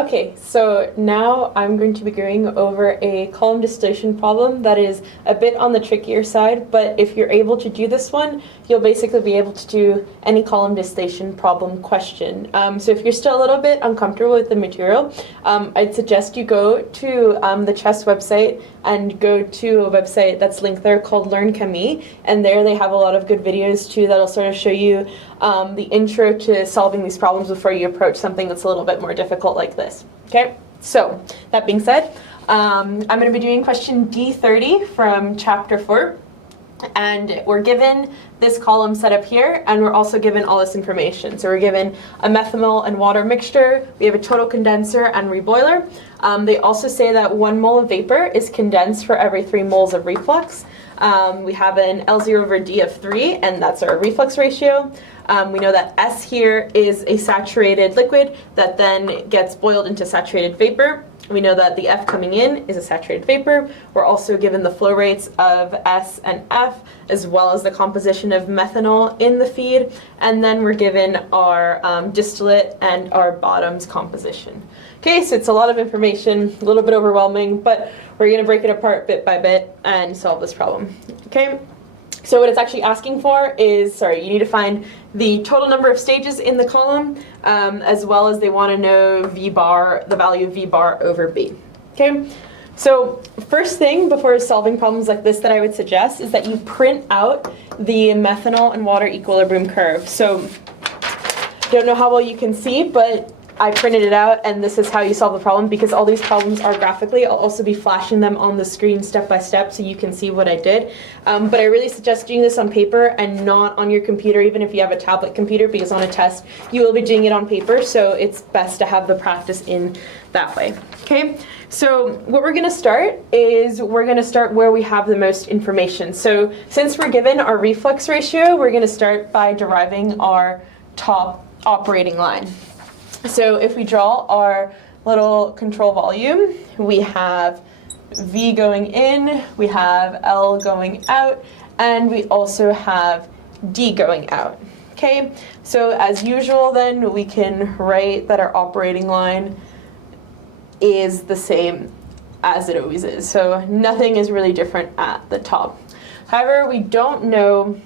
Okay, so now I'm going to be going over a column distillation problem that is a bit on the trickier side, but if you're able to do this one, you'll basically be able to do any column distillation problem question. So if you're still a little bit uncomfortable with the material, I'd suggest you go to the CHESS website and go to a website that's linked there called Learn Chemie, and there they have a lot of good videos too that'll sort of show you the intro to solving these problems before you approach something that's a little bit more difficult like this. Okay, so that being said, I'm going to be doing question D30 from chapter 4, and we're given this column set up here, and we're also given all this information. So we're given a methanol and water mixture, we have a total condenser and reboiler. They also say that 1 mole of vapor is condensed for every 3 moles of reflux. We have an L0 over D of 3, and that's our reflux ratio. We know that S here is a saturated liquid that then gets boiled into saturated vapor. We know that the F coming in is a saturated vapor. We're also given the flow rates of S and F, as well as the composition of methanol in the feed. And then we're given our distillate and our bottoms composition. Okay, so it's a lot of information, a little bit overwhelming, but we're going to break it apart bit by bit and solve this problem. Okay, so what it's actually asking for is, you need to find the total number of stages in the column, as well as they want to know V bar, the value of V bar over B. Okay, so first thing before solving problems like this that I would suggest is that you print out the methanol and water equilibrium curve. So don't know how well you can see, but I printed it out, and this is how you solve the problem, because all these problems are graphically. I'll also be flashing them on the screen step by step so you can see what I did. But I really suggest doing this on paper and not on your computer, even if you have a tablet computer, because on a test you will be doing it on paper, so it's best to have the practice in that way. Okay, so what we're going to start is we're going to start where we have the most information. So since we're given our reflux ratio, we're going to start by deriving our top operating line. So if we draw our little control volume, we have V going in, we have L going out, and we also have D going out. Okay, so as usual then, we can write that our operating line is the same as it always is. So nothing is really different at the top. However, we don't know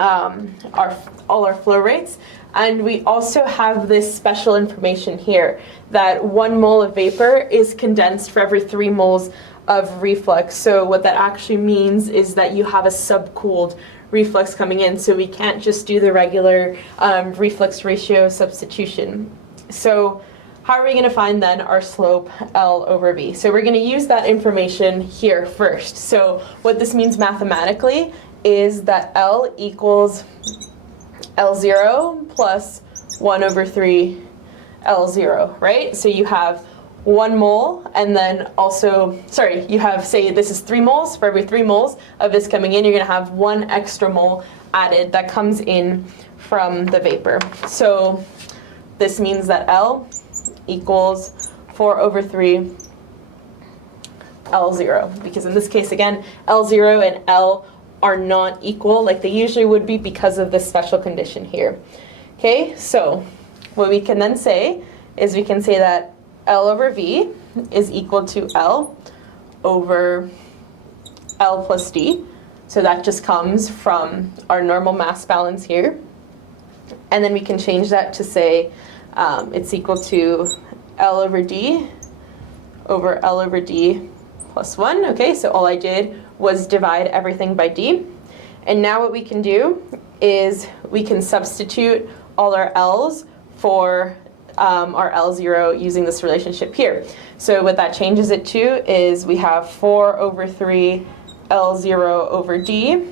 all our flow rates. And we also have this special information here that 1 mole of vapor is condensed for every 3 moles of reflux. So what that actually means is that you have a subcooled reflux coming in. So we can't just do the regular reflux ratio substitution. So how are we going to find then our slope L over V? So we're going to use that information here first. So what this means mathematically is that L equals L0 plus 1 over 3 L0, right? So you have 1 mole, and then also, you have, say this is 3 moles. For every 3 moles of this coming in, you're going to have 1 extra mole added that comes in from the vapor. So this means that L equals 4 over 3 L0, because in this case, again, L0 and L are not equal like they usually would be because of this special condition here. Okay, so what we can then say is we can say that L over V is equal to L over L plus D. So that just comes from our normal mass balance here. And then we can change that to say it's equal to L over D over L over D plus 1. Okay, so all I did was divide everything by D. And now what we can do is we can substitute all our L's for our L0 using this relationship here. So what that changes it to is we have 4 over 3 L0 over D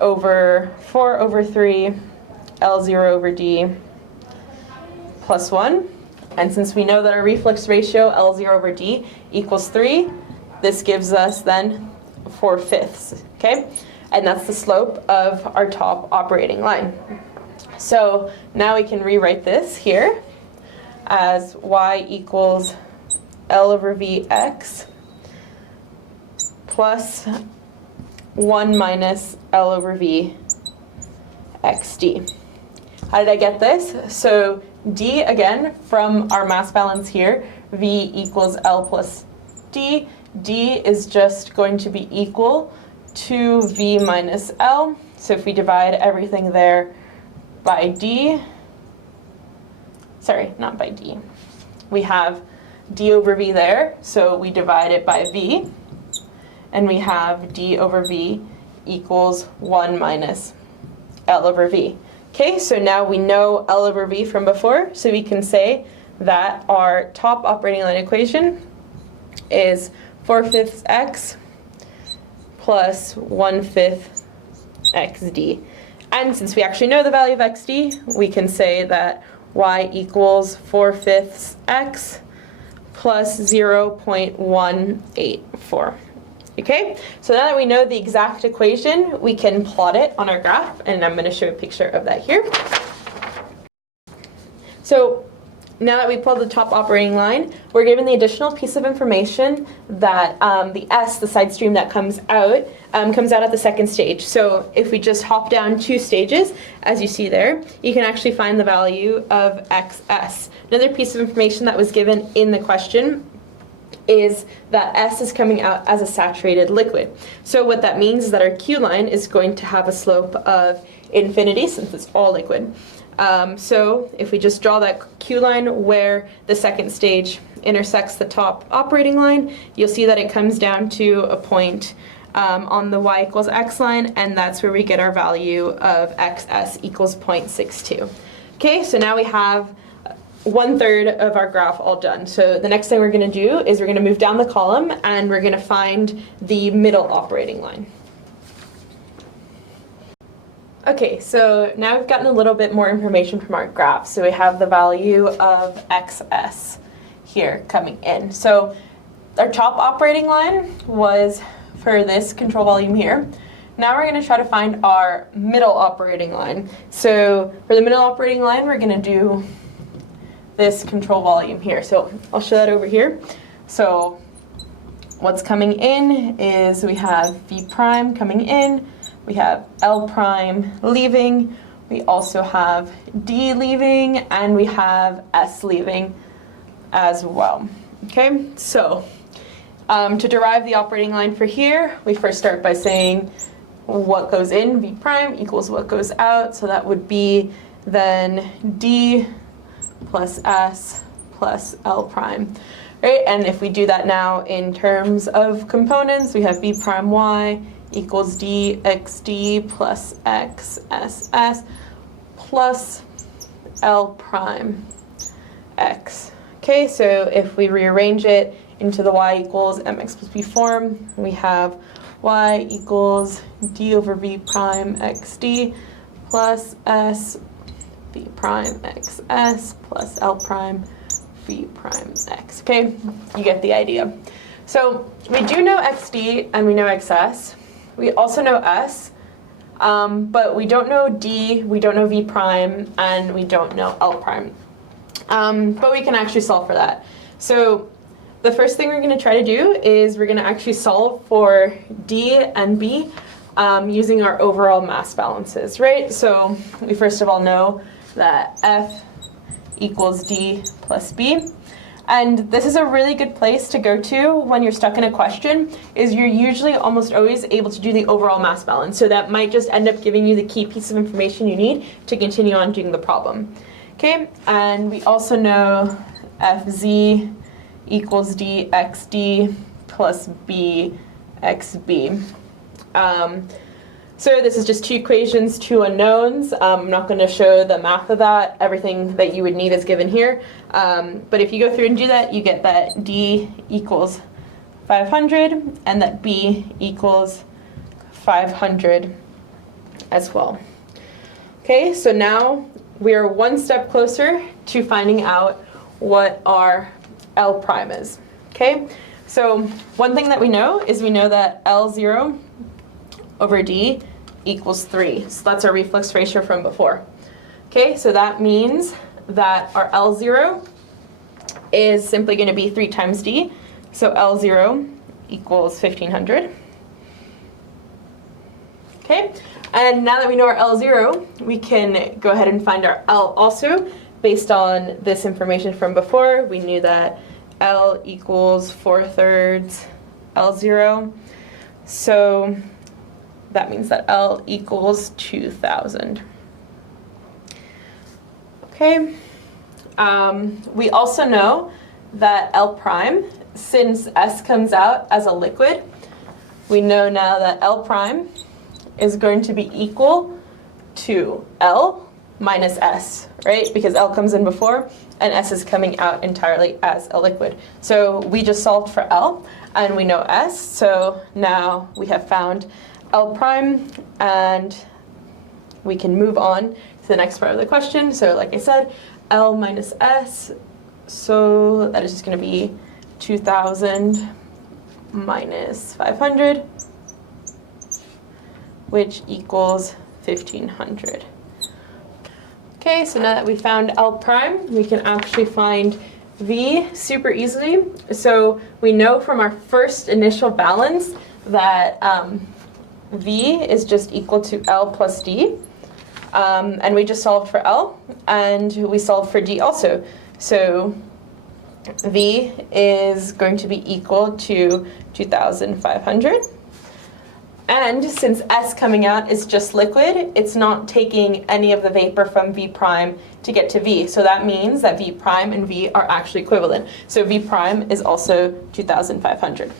over 4 over 3 L0 over D plus 1. And since we know that our reflux ratio L0 over D equals 3, this gives us then 4/5, okay? And that's the slope of our top operating line. So now we can rewrite this here as y equals L over Vx plus 1 minus L over V xd. How did I get this? So D, again, from our mass balance here, V equals L plus D. D is just going to be equal to V minus L. So if we divide everything there by D, sorry, not by D, we have D over V there, so we divide it by V, and we have D over V equals 1 minus L over V. Okay, so now we know L over V from before, so we can say that our top operating line equation is 4/5 x plus 1/5 xd. And since we actually know the value of xd, we can say that y equals 4/5 x plus 0.184. Okay, so now that we know the exact equation, we can plot it on our graph, and I'm going to show a picture of that here. So now that we pulled the top operating line, we're given the additional piece of information that the S, the side stream that comes out at the second stage. So if we just hop down 2 stages, as you see there, you can actually find the value of XS. Another piece of information that was given in the question is that S is coming out as a saturated liquid. So what that means is that our Q line is going to have a slope of infinity since it's all liquid. So if we just draw that Q line where the second stage intersects the top operating line, you'll see that it comes down to a point on the y equals x line, and that's where we get our value of xs equals 0.62. Okay, so now we have 1/3 of our graph all done. So the next thing we're going to do is we're going to move down the column and we're going to find the middle operating line. Okay, so now we've gotten a little bit more information from our graph. So we have the value of xs here coming in. So our top operating line was for this control volume here. Now we're going to try to find our middle operating line. So for the middle operating line, we're going to do this control volume here. So I'll show that over here. So what's coming in is we have V prime coming in, we have L prime leaving, we also have D leaving, and we have S leaving as well. Okay, so to derive the operating line for here, we first start by saying what goes in, V prime, equals what goes out. So that would be then D plus S plus L prime, right? And if we do that now in terms of components, we have V prime Y equals D XD plus X SS plus L prime X. Okay, so if we rearrange it into the Y equals MX plus B form, we have Y equals D over V prime XD plus S V prime XS plus L prime V prime X. Okay, you get the idea. So we do know XD and we know XS. We also know S, but we don't know D, we don't know V prime, and we don't know L prime. But we can actually solve for that. So the first thing we're going to try to do is we're going to actually solve for D and B using our overall mass balances, right? So we first of all know that F equals D plus B. And this is a really good place to go to when you're stuck in a question, is you're usually almost always able to do the overall mass balance. So that might just end up giving you the key piece of information you need to continue on doing the problem. Okay, and we also know FZ equals D XD plus B XB. So this is just 2 equations, 2 unknowns. I'm not going to show the math of that. Everything that you would need is given here. But if you go through and do that, you get that D equals 500 and that B equals 500 as well. Okay, so now we are 1 step closer to finding out what our L prime is. Okay, so one thing that we know is we know that L0 over D equals 3. So that's our reflex ratio from before. Okay, so that means that our L0 is simply going to be 3 times D. So L0 equals 1500. Okay, and now that we know our L0, we can go ahead and find our L also based on this information from before, we knew that L equals 4/3 L0. So that means that L equals 2,000. Okay. We also know that L prime, since S comes out as a liquid, we know now that L prime is going to be equal to L minus S, right? Because L comes in before and S is coming out entirely as a liquid. So we just solved for L and we know S, so now we have found L prime and we can move on to the next part of the question. So like I said, L minus S, so that is just going to be 2,000 minus 500, which equals 1,500. Okay, so now that we found L prime, we can actually find V super easily. So we know from our first initial balance that V is just equal to L plus D. And we just solved for L, and we solved for D also. So V is going to be equal to 2,500. And since S coming out is just liquid, it's not taking any of the vapor from V prime to get to V. So that means that V prime and V are actually equivalent. So V prime is also 2,500.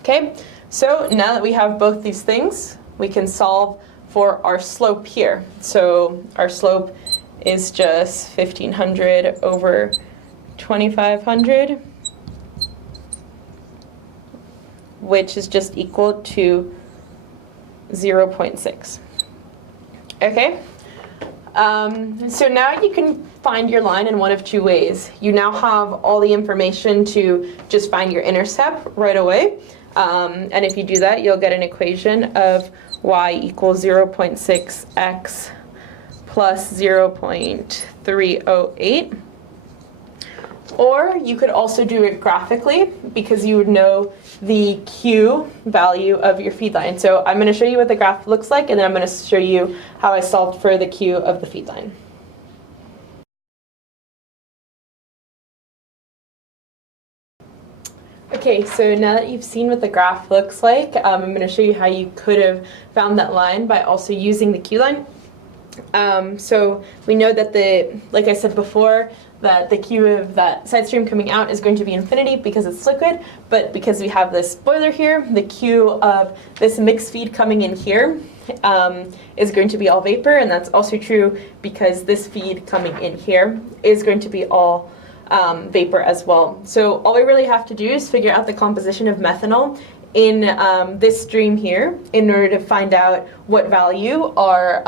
Okay, so now that we have both these things, we can solve for our slope here. So our slope is just 1,500 over 2,500, which is just equal to 0.6. Okay, so now you can find your line in one of two ways. You now have all the information to just find your intercept right away. And if you do that, you'll get an equation of y equals 0.6x plus 0.308. Or you could also do it graphically because you would know the Q value of your feed line. So I'm going to show you what the graph looks like, and then I'm going to show you how I solved for the Q of the feed line. Okay, so now that you've seen what the graph looks like, I'm going to show you how you could have found that line by also using the Q line. So we know that like I said before, that the Q of that side stream coming out is going to be infinity because it's liquid, but because we have this boiler here, the Q of this mixed feed coming in here is going to be all vapor, and that's also true because this feed coming in here is going to be all vapor as well. So all we really have to do is figure out the composition of methanol in this stream here in order to find out what value our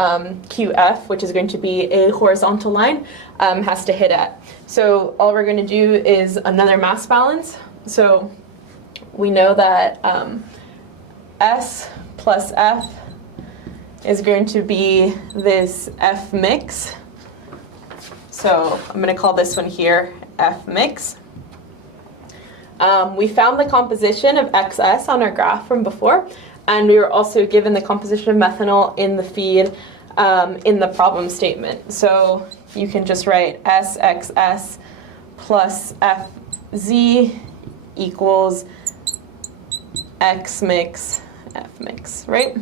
QF, which is going to be a horizontal line, has to hit at. So all we're going to do is another mass balance. So we know that S plus F is going to be this F mix. So I'm going to call this one here F mix. We found the composition of XS on our graph from before, and we were also given the composition of methanol in the feed in the problem statement. So you can just write SXS plus FZ equals X mix F mix, right?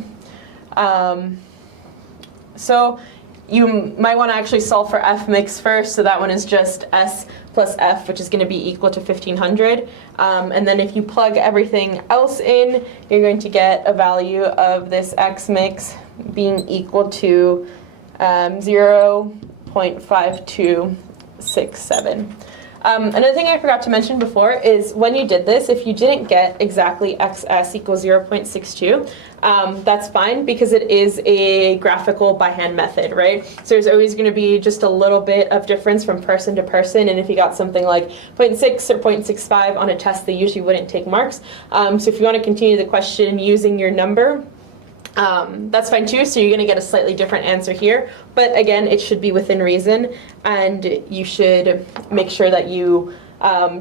So you might want to actually solve for F mix first, so that one is just S plus F, which is going to be equal to 1,500. And then if you plug everything else in, you're going to get a value of this X mix being equal to 0.5267. Another thing I forgot to mention before is when you did this, if you didn't get exactly XS equals 0.62, that's fine because it is a graphical by hand method, right? So there's always going to be just a little bit of difference from person to person, and if you got something like 0.6 or 0.65 on a test, they usually wouldn't take marks. So if you want to continue the question using your number, that's fine too, so you're going to get a slightly different answer here, but again, it should be within reason, and you should make sure that you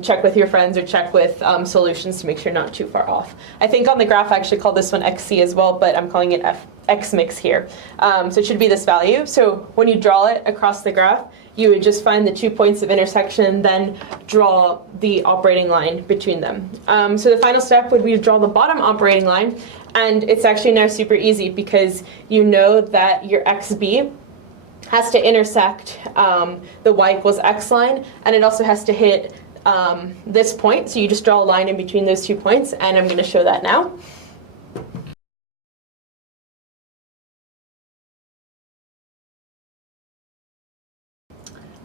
check with your friends or check with solutions to make sure you're not too far off. I think on the graph I actually called this one XC as well, but I'm calling it X mix here. So it should be this value. So when you draw it across the graph, you would just find the 2 points of intersection, then draw the operating line between them. So the final step would be to draw the bottom operating line, and it's actually now super easy because you know that your xb has to intersect the y equals x line, and it also has to hit this point, so you just draw a line in between those 2 points, and I'm going to show that now.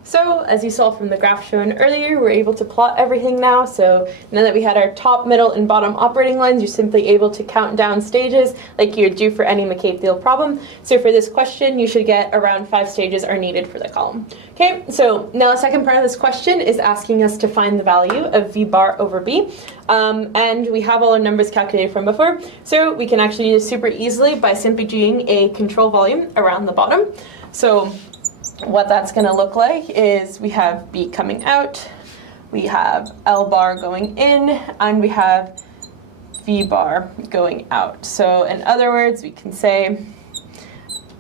So, as you saw from the graph shown earlier, we're able to plot everything now. So now that we had our top, middle, and bottom operating lines, you're simply able to count down stages like you would do for any McCabe-Thiele problem. So for this question, you should get around 5 stages are needed for the column. Okay, so now the second part of this question is asking us to find the value of v bar over b. And we have all our numbers calculated from before, so we can actually do this super easily by simply doing a control volume around the bottom. So what that's going to look like is we have B coming out, we have L bar going in, and we have V bar going out. So in other words, we can say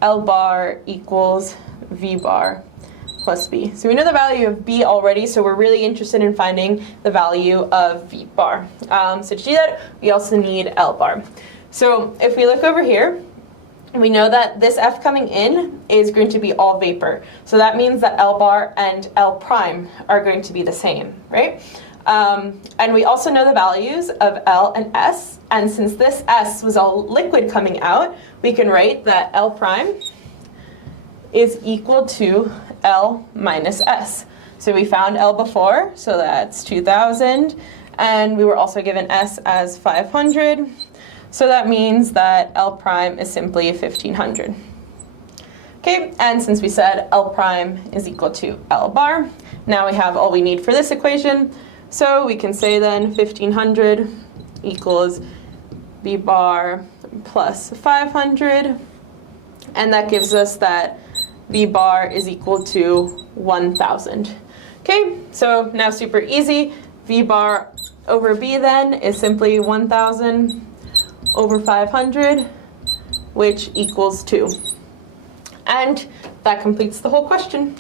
L bar equals V bar plus B. So we know the value of B already, so we're really interested in finding the value of V bar. So to do that, we also need L bar. So if we look over here, we know that this F coming in is going to be all vapor. So that means that L bar and L prime are going to be the same, right? And we also know the values of L and S. And since this S was all liquid coming out, we can write that L prime is equal to L minus S. So we found L before, so that's 2,000. And we were also given S as 500. So that means that L prime is simply 1,500. Okay, and since we said L prime is equal to L bar, now we have all we need for this equation. So we can say then 1,500 equals V bar plus 500, and that gives us that V bar is equal to 1,000. Okay, so now super easy. V bar over B then is simply 1,000 over 500, which equals 2. And that completes the whole question.